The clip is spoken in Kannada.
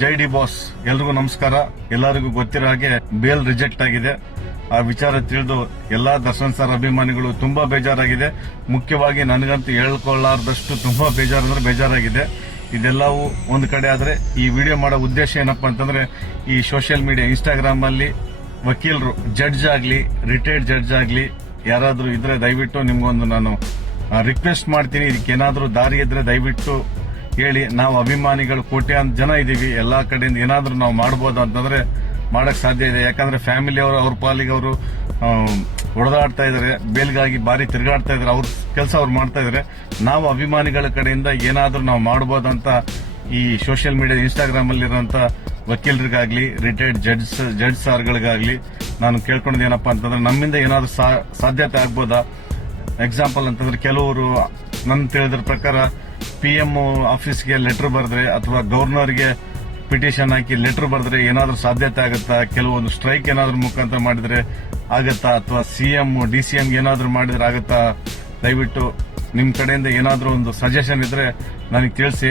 ಜೈ ಡಿ ಬಾಸ್. ಎಲ್ರಿಗೂ ನಮಸ್ಕಾರ. ಎಲ್ಲರಿಗೂ ಗೊತ್ತಿರೋ ಹಾಗೆ ಬೇಲ್ ರಿಜೆಕ್ಟ್ ಆಗಿದೆ. ಆ ವಿಚಾರ ತಿಳಿದು ಎಲ್ಲಾ ದರ್ಶನ್ ಸರ್ ಅಭಿಮಾನಿಗಳು ತುಂಬಾ ಬೇಜಾರಾಗಿದೆ. ಮುಖ್ಯವಾಗಿ ನನಗಂತೂ ಹೇಳ್ಕೊಳ್ಳಾರ್ದಷ್ಟು ತುಂಬಾ ಬೇಜಾರಾಗಿದೆ. ಇದೆಲ್ಲವೂ ಒಂದು ಕಡೆ ಆದ್ರೆ ಈ ವಿಡಿಯೋ ಮಾಡೋ ಉದ್ದೇಶ ಏನಪ್ಪಾ ಅಂತಂದ್ರೆ, ಈ ಸೋಷಿಯಲ್ ಮೀಡಿಯಾ ಇನ್ಸ್ಟಾಗ್ರಾಮ್ ಅಲ್ಲಿ ವಕೀಲರು, ಜಡ್ಜ್ ಆಗ್ಲಿ, ರಿಟೈರ್ಡ್ ಜಡ್ಜ್ ಆಗ್ಲಿ ಯಾರಾದ್ರೂ ಇದ್ರೆ ದಯವಿಟ್ಟು ನಿಮ್ಗೊಂದು ನಾನು ರಿಕ್ವೆಸ್ಟ್ ಮಾಡ್ತೀನಿ. ಇದಕ್ಕೇನಾದ್ರೂ ದಾರಿ ಇದ್ರೆ ದಯವಿಟ್ಟು ಹೇಳಿ. ನಾವು ಅಭಿಮಾನಿಗಳು ಕೋಟ್ಯಾಂತರ ಜನ ಇದೀವಿ. ಎಲ್ಲಾ ಕಡೆಯಿಂದ ಏನಾದ್ರೂ ನಾವು ಮಾಡಬಹುದು ಅಂತಂದ್ರೆ ಮಾಡಕ್ ಸಾಧ್ಯ ಇದೆ. ಯಾಕಂದ್ರೆ ಫ್ಯಾಮಿಲಿ ಅವರು ಅವ್ರ ಪಾಲಿಗೆ ಅವರು ಹೊಡೆದಾಡ್ತಾ ಇದಾರೆ, ಬೇಲ್ಗಾಗಿ ಬಾರಿ ತಿರುಗಾಡ್ತಾ ಇದಾರೆ, ಅವ್ರ ಕೆಲಸ ಅವ್ರು ಮಾಡ್ತಾ ಇದಾರೆ. ನಾವು ಅಭಿಮಾನಿಗಳ ಕಡೆಯಿಂದ ಏನಾದ್ರೂ ನಾವು ಮಾಡಬಹುದಂತ ಈ ಸೋಷಿಯಲ್ ಮೀಡಿಯಾ ಇನ್ಸ್ಟಾಗ್ರಾಮ್ ಅಲ್ಲಿರುವಂತ ವಕೀಲರಿಗಾಗ್ಲಿ, ರಿಟೈರ್ಡ್ ಜಡ್ಜ್ ಸಾರ್ಗಳಿಗಾಗ್ಲಿ ನಾನು ಕೇಳ್ಕೊಂಡ್ ಏನಪ್ಪಾ ಅಂತಂದ್ರೆ, ನಮ್ಮಿಂದ ಏನಾದ್ರೂ ಸಾಧ್ಯತೆ ಆಗ್ಬೋದಾ? ಎಕ್ಸಾಂಪಲ್ ಅಂತಂದ್ರೆ, ಕೆಲವರು ನನ್ನ ತಿಳಿದ್ರ ಪ್ರಕಾರ PM ಆಫೀಸ್ಗೆ ಲೆಟರ್ ಬರೆದ್ರೆ ಅಥವಾ ಗವರ್ನರ್ಗೆ ಪಿಟಿಷನ್ ಹಾಕಿ ಲೆಟರ್ ಬರೆದ್ರೆ ಏನಾದ್ರೂ ಸಾಧ್ಯತೆ ಆಗುತ್ತಾ? ಕೆಲವೊಂದು ಸ್ಟ್ರೈಕ್ ಏನಾದ್ರೂ ಮುಖಾಂತರ ಮಾಡಿದ್ರೆ ಆಗತ್ತಾ? ಅಥವಾ CM DCM ಏನಾದ್ರೂ ಮಾಡಿದ್ರೆ ಆಗತ್ತಾ? ದಯವಿಟ್ಟು ನಿಮ್ ಕಡೆಯಿಂದ ಏನಾದ್ರೂ ಒಂದು ಸಜೆಷನ್ ಇದ್ರೆ ನನಗೆ ತಿಳಿಸಿ.